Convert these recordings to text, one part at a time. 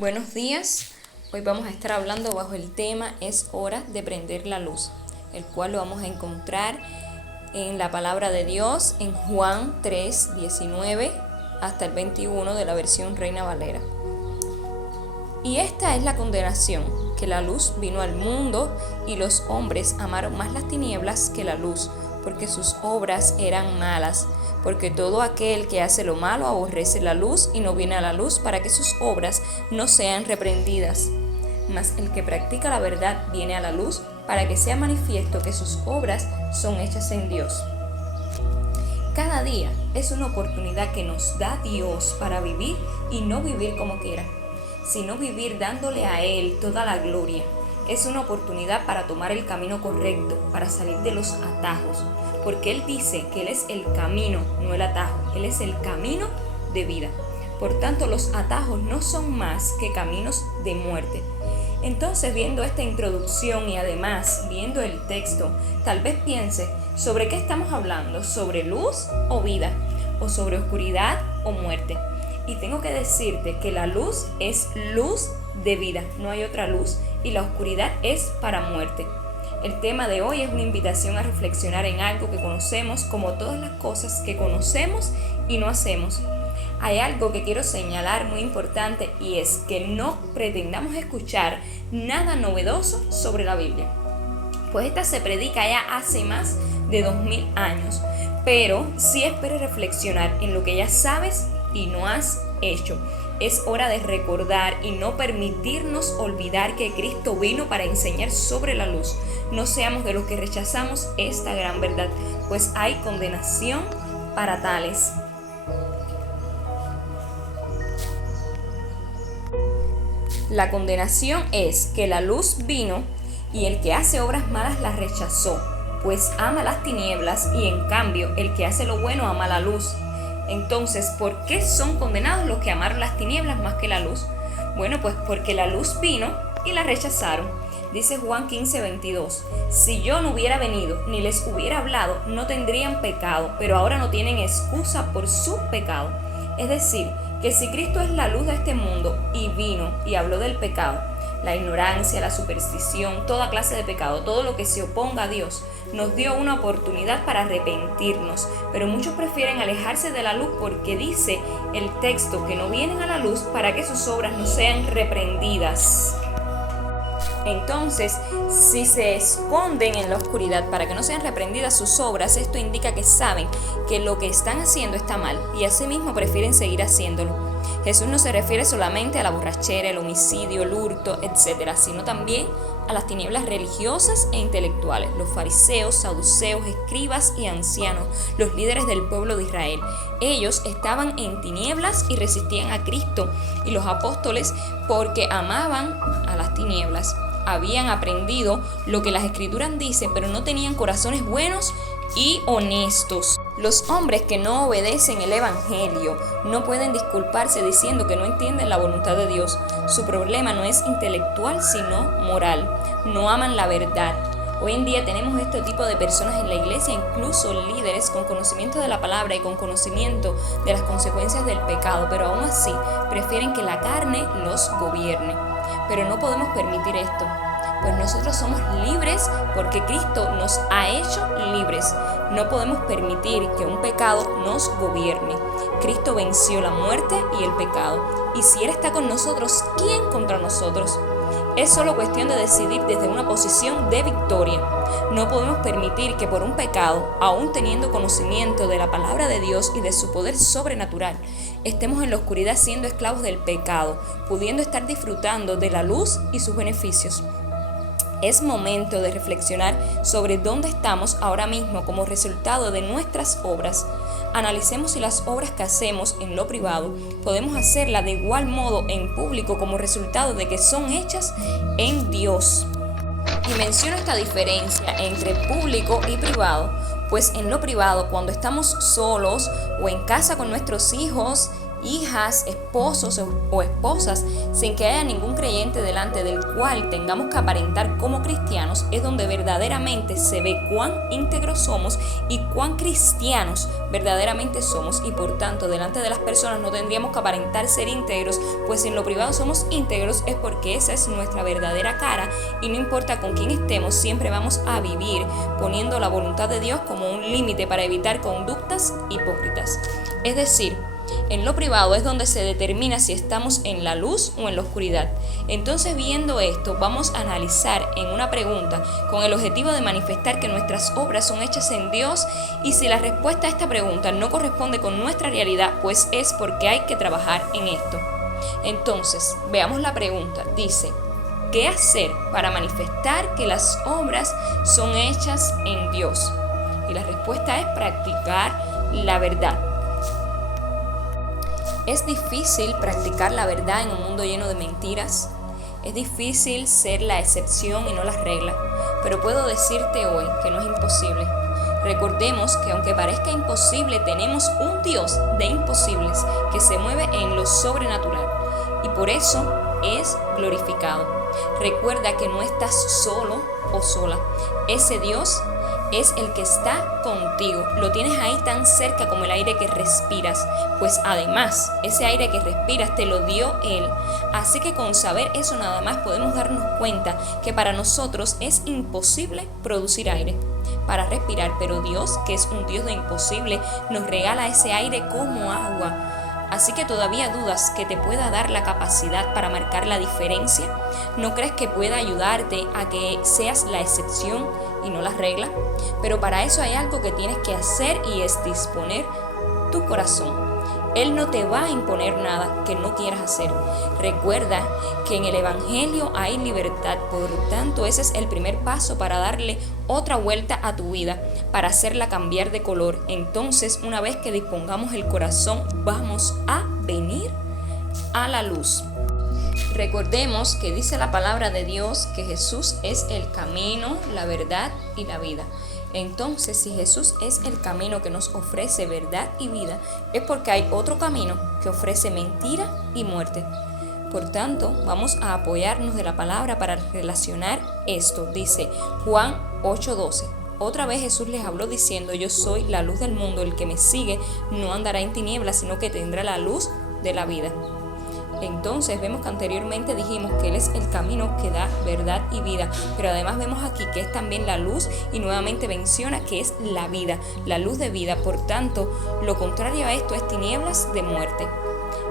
Buenos días, hoy vamos a estar hablando bajo el tema Es hora de prender la luz, el cual lo vamos a encontrar en la palabra de Dios en Juan 3:19 hasta el 21 de la versión Reina Valera. Y esta es la condenación, que la luz vino al mundo y los hombres amaron más las tinieblas que la luz, porque sus obras eran malas. Porque todo aquel que hace lo malo aborrece la luz y no viene a la luz para que sus obras no sean reprendidas. Mas el que practica la verdad viene a la luz para que sea manifiesto que sus obras son hechas en Dios. Cada día es una oportunidad que nos da Dios para vivir y no vivir como quiera, sino vivir dándole a Él toda la gloria. Es una oportunidad para tomar el camino correcto, para salir de los atajos, porque Él dice que Él es el camino, no el atajo. Él es el camino de vida. Por tanto, los atajos no son más que caminos de muerte. Entonces, viendo esta introducción y además viendo el texto, tal vez piense, ¿sobre qué estamos hablando? ¿Sobre luz o vida? ¿O sobre oscuridad o muerte? Y tengo que decirte que la luz es luz de vida, no hay otra luz, y la oscuridad es para muerte. El tema de hoy es una invitación a reflexionar en algo que conocemos, como todas las cosas que conocemos y no hacemos. Hay algo que quiero señalar muy importante, y es que no pretendamos escuchar nada novedoso sobre la Biblia, pues esta se predica ya hace más de 2000 años, pero sí espero reflexionar en lo que ya sabes y no has hecho. Es hora de recordar y no permitirnos olvidar que Cristo vino para enseñar sobre la luz. No seamos de los que rechazamos esta gran verdad, pues hay condenación para tales. La condenación es que la luz vino y el que hace obras malas las rechazó, pues ama las tinieblas, y en cambio el que hace lo bueno ama la luz. Entonces, ¿por qué son condenados los que amaron las tinieblas más que la luz? Bueno, pues porque la luz vino y la rechazaron. Dice Juan 15:22, si yo no hubiera venido ni les hubiera hablado, no tendrían pecado, pero ahora no tienen excusa por su pecado. Es decir, que si Cristo es la luz de este mundo y vino y habló del pecado, la ignorancia, la superstición, toda clase de pecado, todo lo que se oponga a Dios, nos dio una oportunidad para arrepentirnos, pero muchos prefieren alejarse de la luz porque dice el texto que no vienen a la luz para que sus obras no sean reprendidas. Entonces, si se esconden en la oscuridad para que no sean reprendidas sus obras, esto indica que saben que lo que están haciendo está mal y asimismo prefieren seguir haciéndolo. Jesús no se refiere solamente a la borrachera, el homicidio, el hurto, etc., sino también a las tinieblas religiosas e intelectuales, los fariseos, saduceos, escribas y ancianos, los líderes del pueblo de Israel. Ellos estaban en tinieblas y resistían a Cristo y los apóstoles porque amaban a las tinieblas. Habían aprendido lo que las escrituras dicen, pero no tenían corazones buenos y honestos. Los hombres que no obedecen el evangelio no pueden disculparse diciendo que no entienden la voluntad de Dios. Su problema no es intelectual, sino moral. No aman la verdad. Hoy en día tenemos este tipo de personas en la iglesia, incluso líderes con conocimiento de la palabra y con conocimiento de las consecuencias del pecado, pero aún así prefieren que la carne los gobierne. Pero no podemos permitir esto, pues nosotros somos libres porque Cristo nos ha hecho libres. No podemos permitir que un pecado nos gobierne. Cristo venció la muerte y el pecado, y si Él está con nosotros, ¿quién contra nosotros? Es solo cuestión de decidir desde una posición de victoria. No podemos permitir que por un pecado, aún teniendo conocimiento de la palabra de Dios y de su poder sobrenatural, estemos en la oscuridad siendo esclavos del pecado, pudiendo estar disfrutando de la luz y sus beneficios. Es momento de reflexionar sobre dónde estamos ahora mismo como resultado de nuestras obras. Analicemos si las obras que hacemos en lo privado podemos hacerlas de igual modo en público como resultado de que son hechas en Dios. Y menciono esta diferencia entre público y privado, pues en lo privado, cuando estamos solos o en casa con nuestros hijos hijas, esposos o esposas, sin que haya ningún creyente delante del cual tengamos que aparentar como cristianos, es donde verdaderamente se ve cuán íntegros somos y cuán cristianos verdaderamente somos, y por tanto delante de las personas no tendríamos que aparentar ser íntegros, pues en lo privado somos íntegros, es porque esa es nuestra verdadera cara, y no importa con quién estemos, siempre vamos a vivir poniendo la voluntad de Dios como un límite para evitar conductas hipócritas. Es decir, en lo privado es donde se determina si estamos en la luz o en la oscuridad. Entonces, viendo esto, vamos a analizar en una pregunta con el objetivo de manifestar que nuestras obras son hechas en Dios, y si la respuesta a esta pregunta no corresponde con nuestra realidad, pues es porque hay que trabajar en esto. Entonces, veamos la pregunta. Dice: ¿qué hacer para manifestar que las obras son hechas en Dios? Y la respuesta es practicar la verdad. Es difícil practicar la verdad en un mundo lleno de mentiras. Es difícil ser la excepción y no la regla, pero puedo decirte hoy que no es imposible. Recordemos que aunque parezca imposible, tenemos un Dios de imposibles que se mueve en lo sobrenatural y por eso es glorificado. Recuerda que no estás solo o sola. Ese Dios es el que está contigo. Lo tienes ahí tan cerca como el aire que respiras, pues además ese aire que respiras te lo dio Él. Así que con saber eso nada más podemos darnos cuenta que para nosotros es imposible producir aire para respirar, pero Dios, que es un Dios de imposible, nos regala ese aire como agua. Así que todavía dudas que te pueda dar la capacidad para marcar la diferencia. ¿No crees que pueda ayudarte a que seas la excepción y no la regla? Pero para eso hay algo que tienes que hacer, y es disponer tu corazón. Él no te va a imponer nada que no quieras hacer. Recuerda que en el Evangelio hay libertad, por tanto ese es el primer paso para darle otra vuelta a tu vida, para hacerla cambiar de color. Entonces, una vez que dispongamos el corazón, vamos a venir a la luz. Recordemos que dice la palabra de Dios que Jesús es el camino, la verdad y la vida. Entonces, si Jesús es el camino que nos ofrece verdad y vida, es porque hay otro camino que ofrece mentira y muerte. Por tanto, vamos a apoyarnos de la palabra para relacionar esto. Dice Juan 8:12. Otra vez Jesús les habló diciendo: yo soy la luz del mundo, el que me sigue no andará en tinieblas, sino que tendrá la luz de la vida. Entonces vemos que anteriormente dijimos que Él es el camino que da verdad y vida, pero además vemos aquí que es también la luz, y nuevamente menciona que es la vida, la luz de vida. Por tanto, lo contrario a esto es tinieblas de muerte.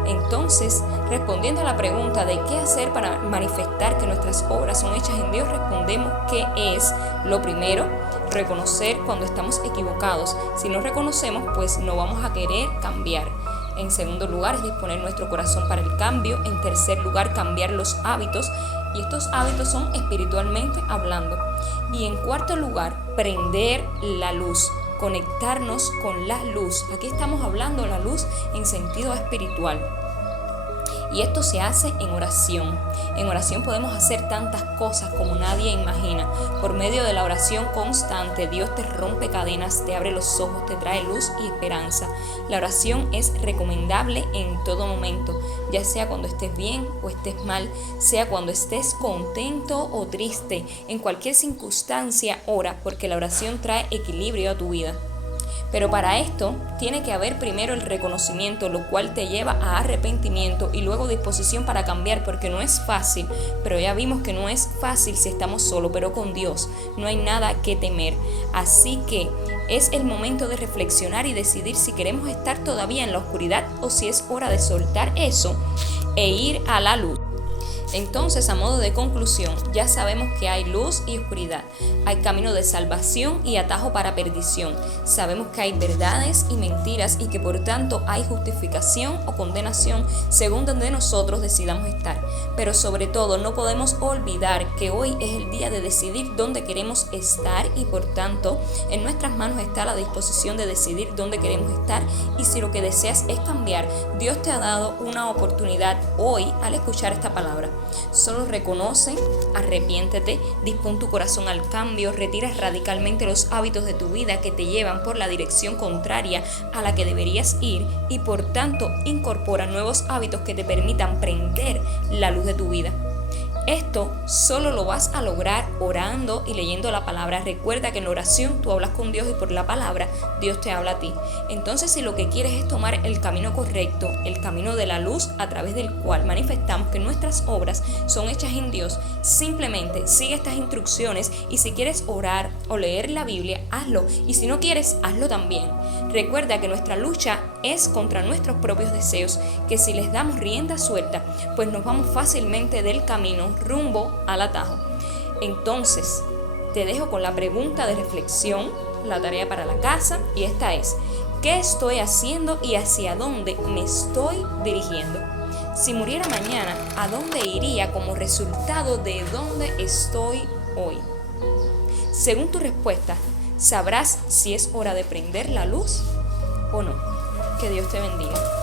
Entonces, respondiendo a la pregunta de qué hacer para manifestar que nuestras obras son hechas en Dios, respondemos que es, lo primero, reconocer cuando estamos equivocados. Si no reconocemos, pues no vamos a querer cambiar. En segundo lugar, es disponer nuestro corazón para el cambio. En tercer lugar, cambiar los hábitos, y estos hábitos son espiritualmente hablando. Y en cuarto lugar, prender la luz, conectarnos con la luz. Aquí estamos hablando de la luz en sentido espiritual. Y esto se hace en oración. En oración podemos hacer tantas cosas como nadie imagina. Por medio de la oración constante, Dios te rompe cadenas, te abre los ojos, te trae luz y esperanza. La oración es recomendable en todo momento, ya sea cuando estés bien o estés mal, sea cuando estés contento o triste. En cualquier circunstancia, ora, porque la oración trae equilibrio a tu vida. Pero para esto tiene que haber primero el reconocimiento, lo cual te lleva a arrepentimiento, y luego disposición para cambiar, porque no es fácil, pero ya vimos que no es fácil si estamos solos, pero con Dios no hay nada que temer. Así que es el momento de reflexionar y decidir si queremos estar todavía en la oscuridad o si es hora de soltar eso e ir a la luz. Entonces, a modo de conclusión, ya sabemos que hay luz y oscuridad, hay camino de salvación y atajo para perdición. Sabemos que hay verdades y mentiras, y que por tanto hay justificación o condenación según donde nosotros decidamos estar. Pero sobre todo, no podemos olvidar que hoy es el día de decidir dónde queremos estar, y por tanto en nuestras manos está la disposición de decidir dónde queremos estar. Y si lo que deseas es cambiar, Dios te ha dado una oportunidad hoy al escuchar esta palabra. Solo reconoce, arrepiéntete, dispón tu corazón al cambio, retira radicalmente los hábitos de tu vida que te llevan por la dirección contraria a la que deberías ir y por tanto incorpora nuevos hábitos que te permitan prender la luz de tu vida. Esto solo lo vas a lograr orando y leyendo la palabra. Recuerda que en la oración tú hablas con Dios y por la palabra Dios te habla a ti. Entonces, si lo que quieres es tomar el camino correcto, el camino de la luz a través del cual manifestamos que nuestras obras son hechas en Dios, simplemente sigue estas instrucciones y si quieres orar o leer la Biblia, hazlo. Y si no quieres, hazlo también. Recuerda que nuestra lucha es contra nuestros propios deseos, que si les damos rienda suelta, pues nos vamos fácilmente del camino rumbo al atajo. Entonces, te dejo con la pregunta de reflexión, la tarea para la casa, y esta es: ¿qué estoy haciendo y hacia dónde me estoy dirigiendo? Si muriera mañana, ¿a dónde iría como resultado de dónde estoy hoy? Según tu respuesta, sabrás si es hora de prender la luz o no. Que Dios te bendiga.